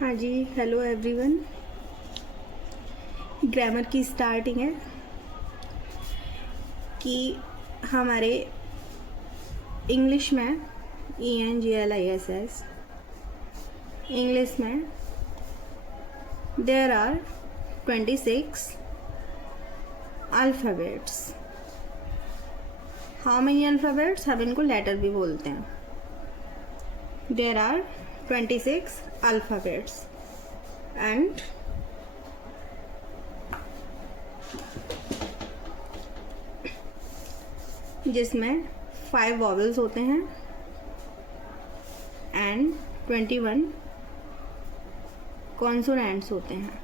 हाँ जी, hello everyone. Grammar की स्टार्टिंग है कि हमारे इंग्लिश में ENGLISS, इंग्लिश में there are 26 alphabets. How many alphabets? हम इनको लेटर भी बोलते हैं। देयर आर 26 अल्फ़ाबेट्स एंड जिसमें 5 वॉवल्स होते हैं एंड 21 कॉन्सोनेंट्स होते हैं।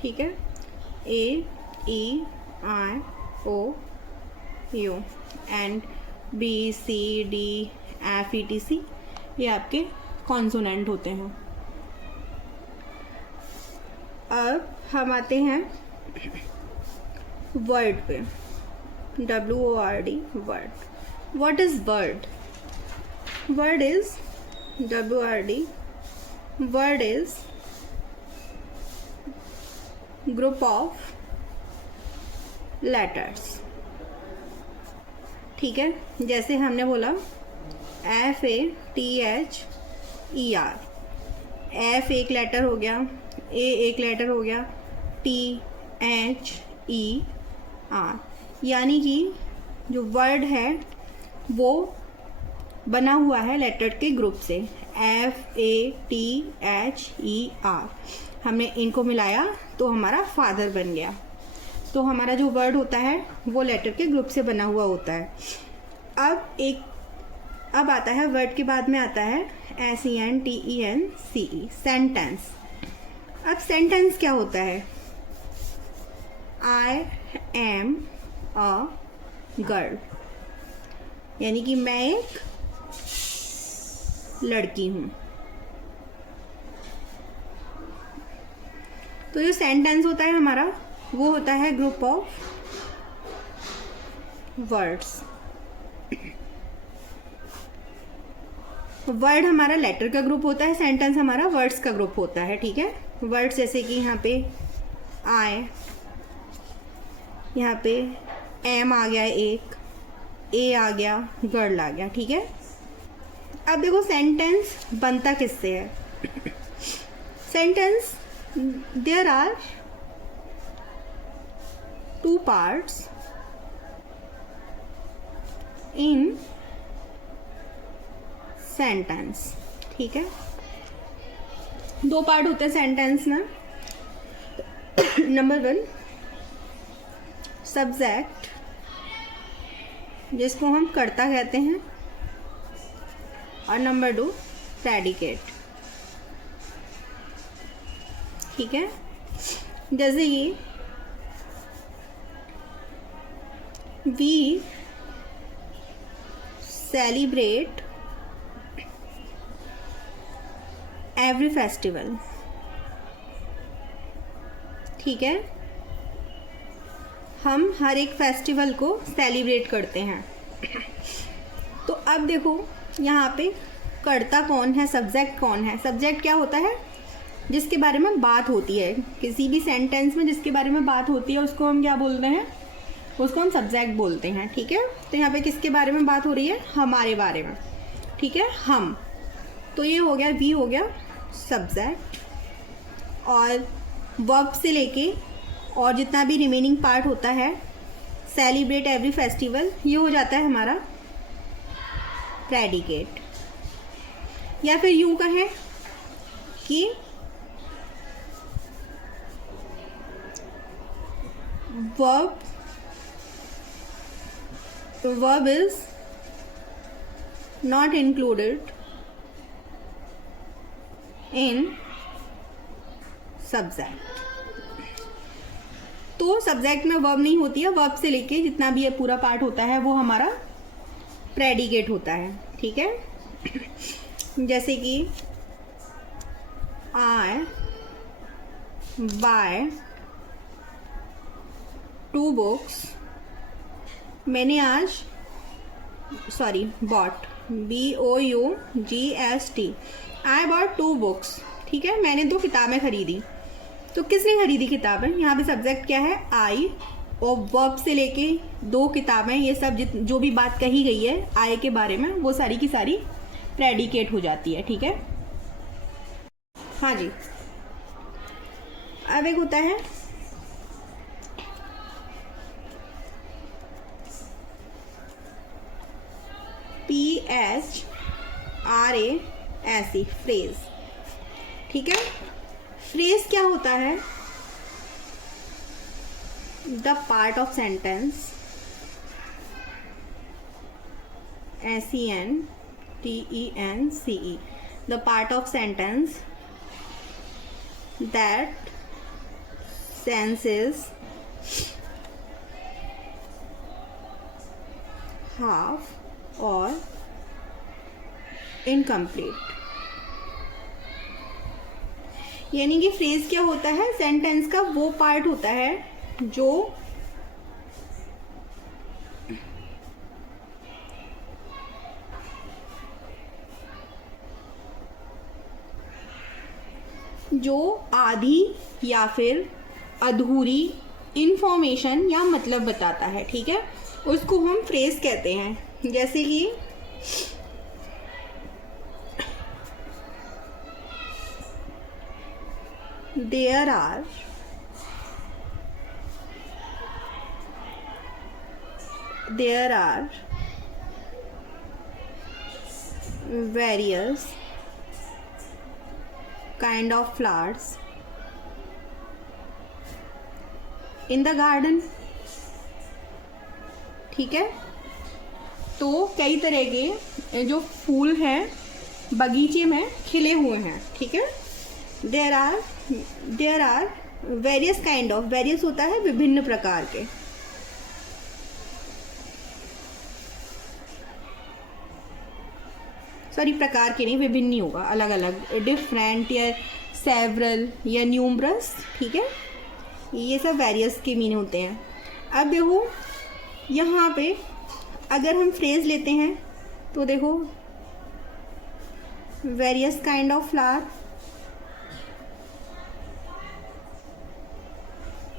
ठीक है, A, E, I, O, U and B, C, D, F, ETC ये आपके कॉन्सोनेंट होते हैं। अब हम आते हैं वर्ड पे। WORD, word. What is word? Word is WORD. Word is group of letters. ठीक है, जैसे हमने बोला FATHER, F एक लेटर हो गया, A एक लेटर हो गया, THER, यानी कि जो वर्ड है वो बना हुआ है लेटर के ग्रुप से FATHER। हमने इनको मिलाया तो हमारा फादर बन गया। तो हमारा जो वर्ड होता है वो लेटर के ग्रुप से बना हुआ होता है। अब आता है वर्ड के बाद में आता है SENTENCE, सेंटेंस। अब सेंटेंस क्या होता है? I am a गर्ल, यानी कि मैं एक लड़की हूं। तो जो सेंटेंस होता है हमारा वो होता है ग्रुप ऑफ वर्ड्स। वर्ड हमारा लेटर का ग्रुप होता है, सेंटेंस हमारा वर्ड्स का ग्रुप होता है। ठीक है, वर्ड्स जैसे कि यहाँ पे I, यहाँ पे M आ गया, एक A आ गया, गर्ल आ गया। ठीक है, अब देखो सेंटेंस बनता किससे है। Sentence there are 2 parts in sentence. ठीक है, 2 पार्ट होते हैं सेंटेंस में। नंबर 1 सब्जेक्ट, जिसको हम कर्ता कहते हैं, और नंबर 2 प्रेडिकेट। ठीक है, जैसे ये वी सेलिब्रेट एवरी फेस्टिवल। ठीक है, हम हर एक फेस्टिवल को सेलिब्रेट करते हैं। तो अब देखो यहाँ पे कर्ता कौन है, सब्जेक्ट कौन है। सब्जेक्ट क्या होता है? जिसके बारे में बात होती है, किसी भी सेंटेंस में जिसके बारे में बात होती है उसको हम क्या बोलते हैं? उसको हम सब्जेक्ट बोलते हैं। ठीक है, तो यहाँ पे किसके बारे में बात हो रही है? हमारे बारे में। ठीक है, हम। तो ये हो गया, वी हो गया सब्जेक्ट, और वर्ब से लेके और जितना भी रिमेनिंग पार्ट होता है, सेलिब्रेट एवरी फेस्टिवल, ये हो जाता है हमारा प्रेडिकेट। या फिर यूं कहें कि verb is not included in subject। तो सब्जेक्ट में वर्ब नहीं होती है, वर्ब से लेके जितना भी ये पूरा पार्ट होता है वो हमारा प्रेडिकेट होता है। ठीक है, जैसे कि I buy 2 books, मैंने आज bot BOUGST, I bought 2 books। ठीक है, मैंने 2 किताबें खरीदी। तो किसने खरीदी किताबें? यहाँ पे सब्जेक्ट क्या है? आई। और वर्ब से लेके 2 किताबें, ये सब जो भी बात कही गई है आई के बारे में वो सारी की सारी प्रेडिकेट हो जाती है। ठीक है, हाँ जी। अब एक होता है PHRAS, फ्रेज। ठीक है, फ्रेज क्या होता है? The part of sentence, SENTENCE, the part of sentence that senses half or incomplete। यानी कि फ्रेज क्या होता है? सेंटेंस का वो पार्ट होता है जो आधी या फिर अधूरी इंफॉर्मेशन या मतलब बताता है। ठीक है, उसको हम फ्रेज कहते हैं। जैसे कि there are various kind of flowers in the garden। ठीक है, तो कई तरह के जो फूल हैं बगीचे में खिले हुए हैं। ठीक है, there are various kind of, various होता है विभिन्न प्रकार के, सॉरी प्रकार के नहीं, विभिन्न ही होगा, अलग अलग, डिफरेंट या सेवरल या न्यूमरस। ठीक है, ये सब वेरियस के मीन होते हैं। अब देखो यहाँ पे अगर हम फ्रेज लेते हैं तो देखो वेरियस काइंड ऑफ फ्लावर।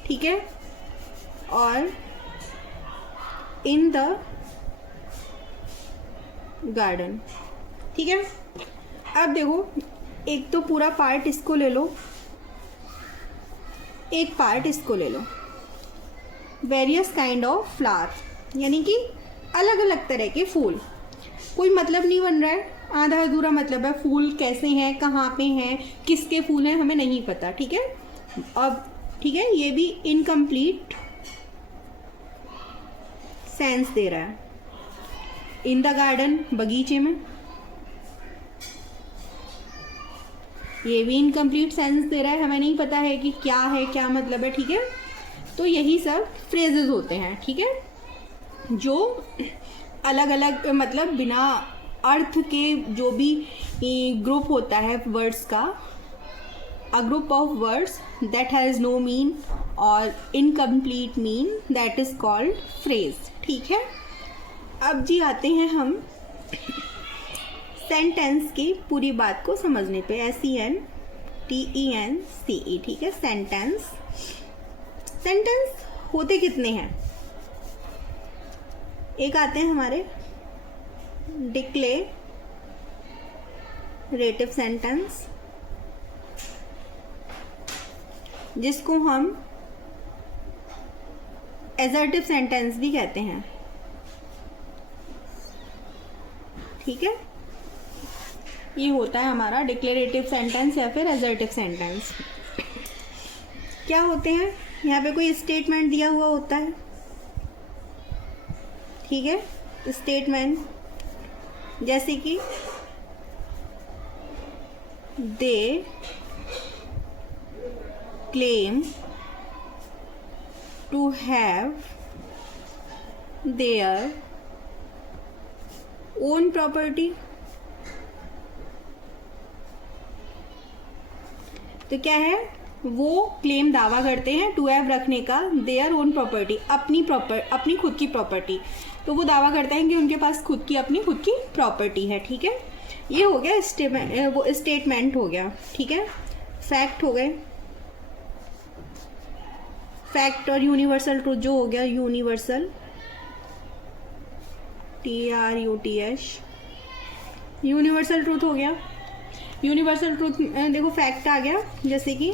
ठीक है, और इन द गार्डन। ठीक है, अब देखो एक तो पूरा पार्ट इसको ले लो, एक पार्ट इसको ले लो, वेरियस काइंड ऑफ फ्लावर, यानी कि अलग अलग तरह के फूल। कोई मतलब नहीं बन रहा है, आधा अधूरा मतलब है। फूल कैसे हैं, कहाँ पे हैं, किसके फूल हैं, हमें नहीं पता। ठीक है, अब ठीक है, ये भी इनकम्प्लीट सेंस दे रहा है। इन द गार्डन, बगीचे में, ये भी इनकम्प्लीट सेंस दे रहा है, हमें नहीं पता है कि क्या है, क्या मतलब है। ठीक है, तो यही सब फ्रेजेस होते हैं। ठीक है, जो अलग अलग मतलब बिना अर्थ के जो भी ग्रुप होता है वर्ड्स का, a group of words that has no mean और incomplete mean, that is called phrase. ठीक है, अब जी आते हैं हम सेंटेंस की पूरी बात को समझने पे। SENTENCE। ठीक है, सेंटेंस होते कितने हैं? एक आते हैं हमारे डिक्लेरेटिव सेंटेंस, जिसको हम एजर्टिव सेंटेंस भी कहते हैं। ठीक है, ये होता है हमारा डिक्लेरेटिव सेंटेंस या फिर एजर्टिव सेंटेंस। क्या होते हैं? यहाँ पे कोई स्टेटमेंट दिया हुआ होता है। ठीक है, स्टेटमेंट जैसे कि they claim to have their own property. तो क्या है, वो क्लेम दावा करते हैं टू हैव रखने का, देयर ओन प्रॉपर्टी, अपनी खुद की प्रॉपर्टी। तो वो दावा करते हैं कि उनके पास खुद की प्रॉपर्टी है। ठीक है, ये हो गया वो स्टेटमेंट हो गया, ठीक है। फैक्ट हो गए, फैक्ट और यूनिवर्सल ट्रूथ जो हो गया यूनिवर्सल, TRUTH, यूनिवर्सल ट्रूथ हो गया। यूनिवर्सल ट्रूथ देखो फैक्ट आ गया, जैसे कि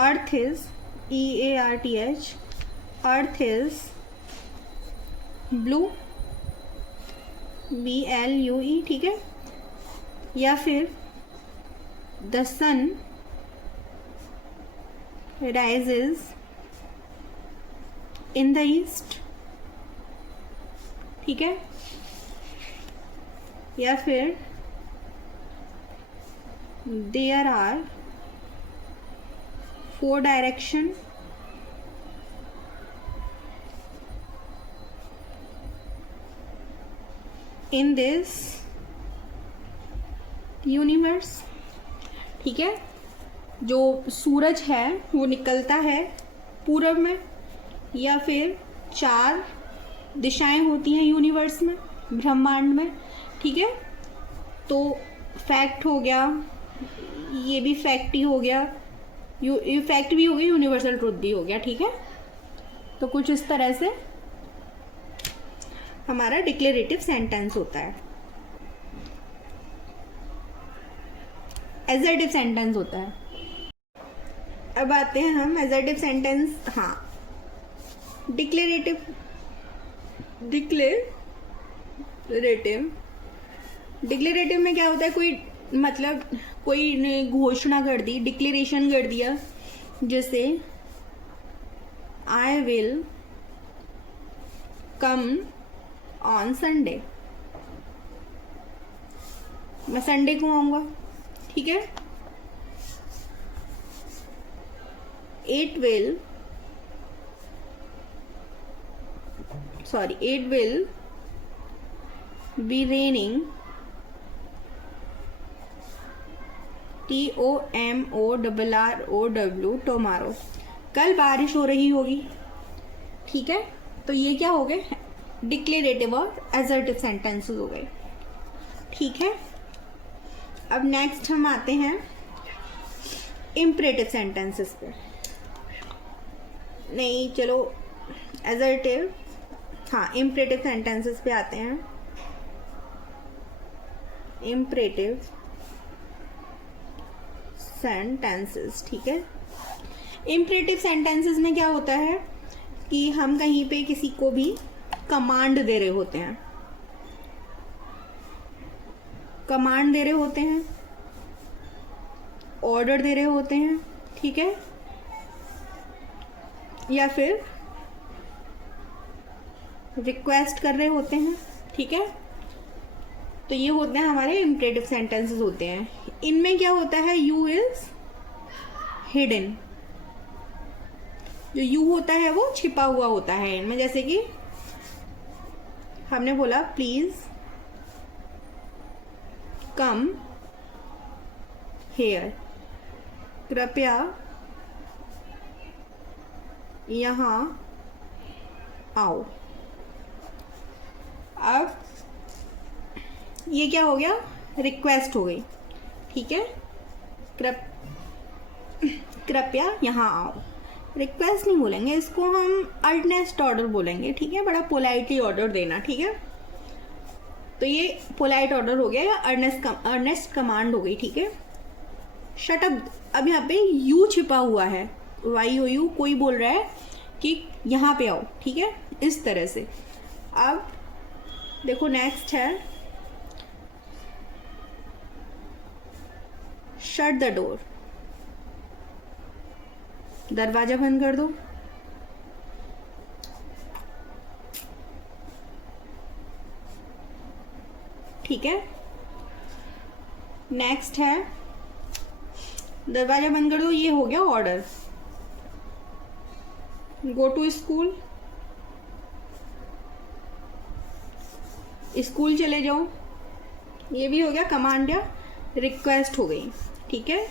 earth is EARTH, earth is blue, BLUE, ठीक है। या फिर the sun rises in the east, ठीक है। या फिर there are 4 direction in this universe, ठीक है। जो सूरज है वो निकलता है पूरब में, या फिर 4 दिशाएं होती हैं यूनिवर्स में, ब्रह्मांड में, ठीक है। तो फैक्ट हो गया, ये भी फैक्ट ही हो गया, ये फैक्ट भी हो गया, यूनिवर्सल ट्रूथ भी हो गया, ठीक है। तो कुछ इस तरह से हमारा डिक्लेरेटिव सेंटेंस होता है, एजर्टिव सेंटेंस होता है। अब आते हैं हम एजर्टिव सेंटेंस, हाँ, डिक्लेरेटिव में क्या होता है, कोई मतलब कोई ने घोषणा कर दी, डिक्लेरेशन कर दिया, जैसे I will come on Sunday, मैं संडे को आऊंगा, ठीक है। It will be raining, TOMORROW, टोमारो, कल बारिश हो रही होगी, ठीक है। तो ये क्या हो गए, डिक्लेरेटिव और एजर्टिव सेंटेंसेस हो गए, ठीक है। अब नेक्स्ट हम आते हैं इम्परेटिव सेंटेंसेस पे, नहीं चलो एजर्टिव, हाँ इम्परेटिव सेंटेंसेस पे आते हैं। इम्परेटिव सेंटेंसेस, ठीक है। इम्परेटिव सेंटेंसेस में क्या होता है कि हम कहीं पे किसी को भी कमांड दे रहे होते हैं, ऑर्डर दे रहे होते हैं, ठीक है। या फिर रिक्वेस्ट कर रहे होते हैं, ठीक है। तो ये होते हैं हमारे इम्परेटिव सेंटेंसेस होते हैं। इनमें क्या होता है, यू इज हिडन, जो यू होता है वो छिपा हुआ होता है इनमें, जैसे कि हमने बोला प्लीज कम हेयर, कृपया यहाँ आओ। अब ये क्या हो गया, रिक्वेस्ट हो गई, ठीक है। कृपया यहाँ आओ, रिक्वेस्ट नहीं बोलेंगे इसको, हम अर्नेस्ट ऑर्डर बोलेंगे, ठीक है। बड़ा पोलाइटली ऑर्डर देना, ठीक है। तो ये पोलाइट ऑर्डर हो गया या अर्नेस्ट कमांड हो गई, ठीक है। शट अप, अब यहाँ पे यू छिपा हुआ है, YOU, कोई बोल रहा है कि यहाँ पे आओ, ठीक है, इस तरह से। अब देखो नेक्स्ट है शट द डोर, दरवाजा बंद कर दो, ठीक है। नेक्स्ट है दरवाजा बंद कर दो, ये हो गया order. Go to school, school चले जाओ, ये भी हो गया कमांड या रिक्वेस्ट हो गई, ठीक है।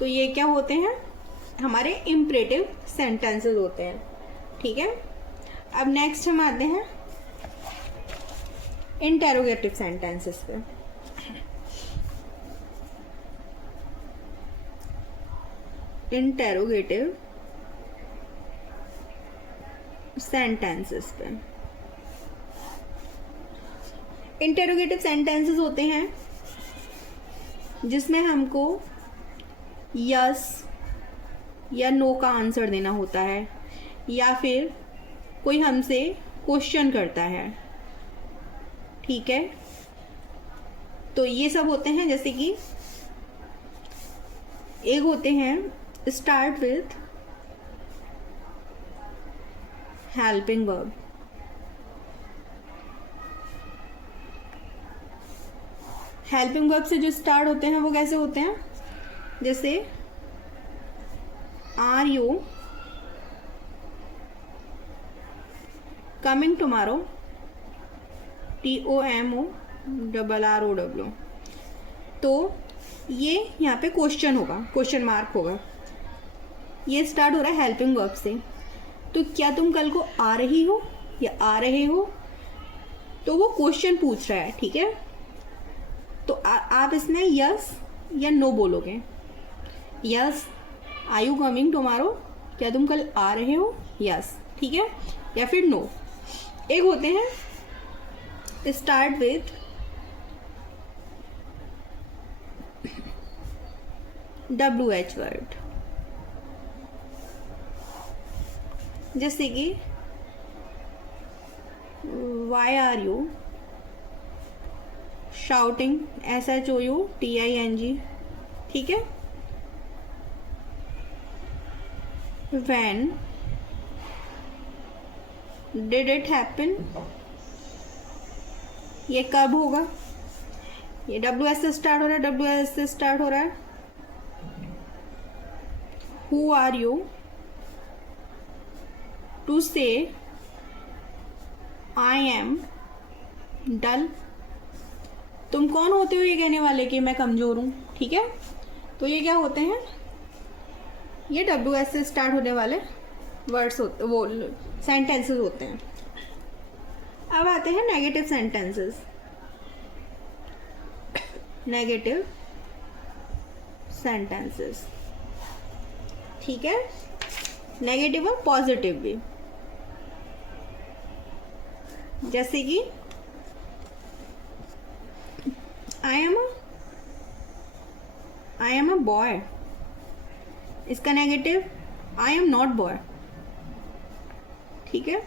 तो ये क्या होते हैं, हमारे इम्परेटिव सेंटेंसेस होते हैं, ठीक है। अब नेक्स्ट हम आते हैं इंटेरोगेटिव सेंटेंसेस पे। इंटेरोगेटिव सेंटेंसेस पे। इंटेरोगेटिव सेंटेंसेस होते हैं जिसमें हमको यस या नो का आंसर देना होता है, या फिर कोई हमसे क्वेश्चन करता है, ठीक है। तो ये सब होते हैं, जैसे कि एक होते हैं start with helping verb. Helping verb से जो स्टार्ट होते हैं वो कैसे होते हैं, जैसे are you coming tomorrow, TOMORROW। तो ये यहाँ पे क्वेश्चन होगा, क्वेश्चन मार्क होगा, ये स्टार्ट हो रहा है हेल्पिंग वर्ब से। तो क्या तुम कल को आ रही हो या आ रहे हो, तो वो क्वेश्चन पूछ रहा है, ठीक है। तो आप इसमें यस या नो बोलोगे। Yes, are you coming tomorrow, क्या तुम कल आ रहे हो, यस, ठीक है, या फिर नो। एक होते हैं स्टार्ट विथ WH वर्ड, जैसे कि why are you shouting, SHOUTING, ठीक है। When did it happen, ये कब होगा, ये WS से स्टार्ट हो रहा है, WS से स्टार्ट हो रहा है। Who are you to say I am dull, तुम कौन होते हो ये कहने वाले कि मैं कमजोर हूँ, ठीक है। तो ये क्या होते हैं, ये WS से स्टार्ट होने वाले वर्ड्स होते, वो सेंटेंसेस होते हैं। अब आते हैं नेगेटिव सेंटेंसेस। नेगेटिव सेंटेंसेस, ठीक है, नेगेटिव और पॉजिटिव भी। जैसे कि आई एम अ बॉय, इसका negative I am not boy, ठीक है।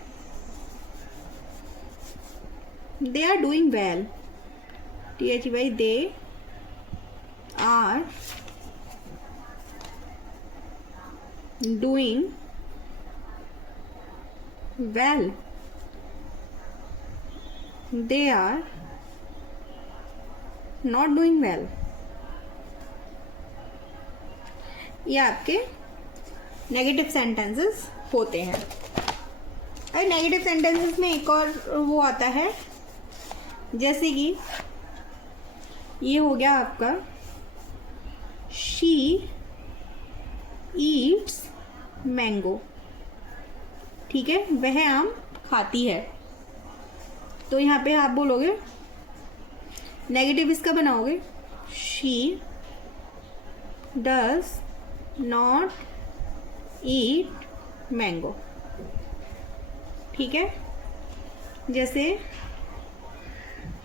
They are doing well, THY, they are doing well, they are not doing well. ये आपके नेगेटिव सेंटेंसेस होते हैं। और नेगेटिव सेंटेंसेस में एक और वो आता है, जैसे कि ये हो गया आपका शी ईट्स मैंगो, ठीक है, वह आम खाती है। तो यहाँ पे आप बोलोगे, नेगेटिव इसका बनाओगे, she does not eat mango, ठीक है। जैसे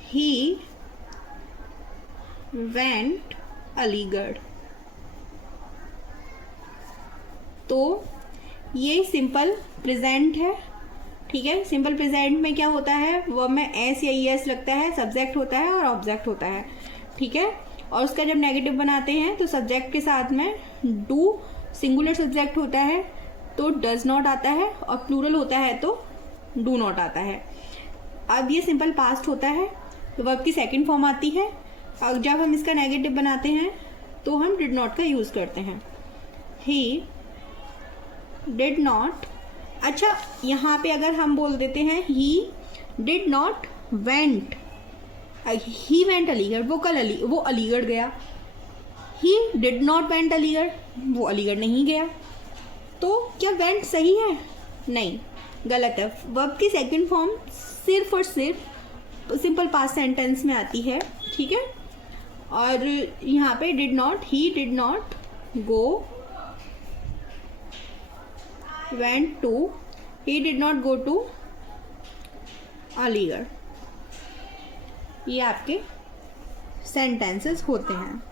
ही वेंट अलीगढ़, तो ये सिंपल प्रेजेंट है, ठीक है। सिंपल प्रेजेंट में क्या होता है, वर्ब में एस या ईएस लगता है, सब्जेक्ट होता है और ऑब्जेक्ट होता है, ठीक है। और उसका जब नेगेटिव बनाते हैं तो सब्जेक्ट के साथ में डू, सिंगुलर सब्जेक्ट होता है तो डज नॉट आता है, और प्लूरल होता है तो डू नॉट आता है। अब ये सिंपल पास्ट होता है तो वर्ब की सेकंड फॉर्म आती है, और जब हम इसका नेगेटिव बनाते हैं तो हम डिड नॉट का यूज़ करते हैं। ही डिड नॉट, अच्छा यहाँ पे अगर हम बोल देते हैं ही did not went, he went Aligarh, वो अलीगढ़ गया। ही डिड नॉट वेंट अलीगढ़, वो अलीगढ़ नहीं गया। तो क्या वेंट सही है? नहीं, गलत है। वर्ब की सेकंड फॉर्म सिर्फ और सिर्फ सिंपल पास्ट सेंटेंस में आती है, ठीक है। और यहाँ पे did not, he did not go, went to, he did not go to Aligarh. ये आपके सेंटेंसेस होते हैं।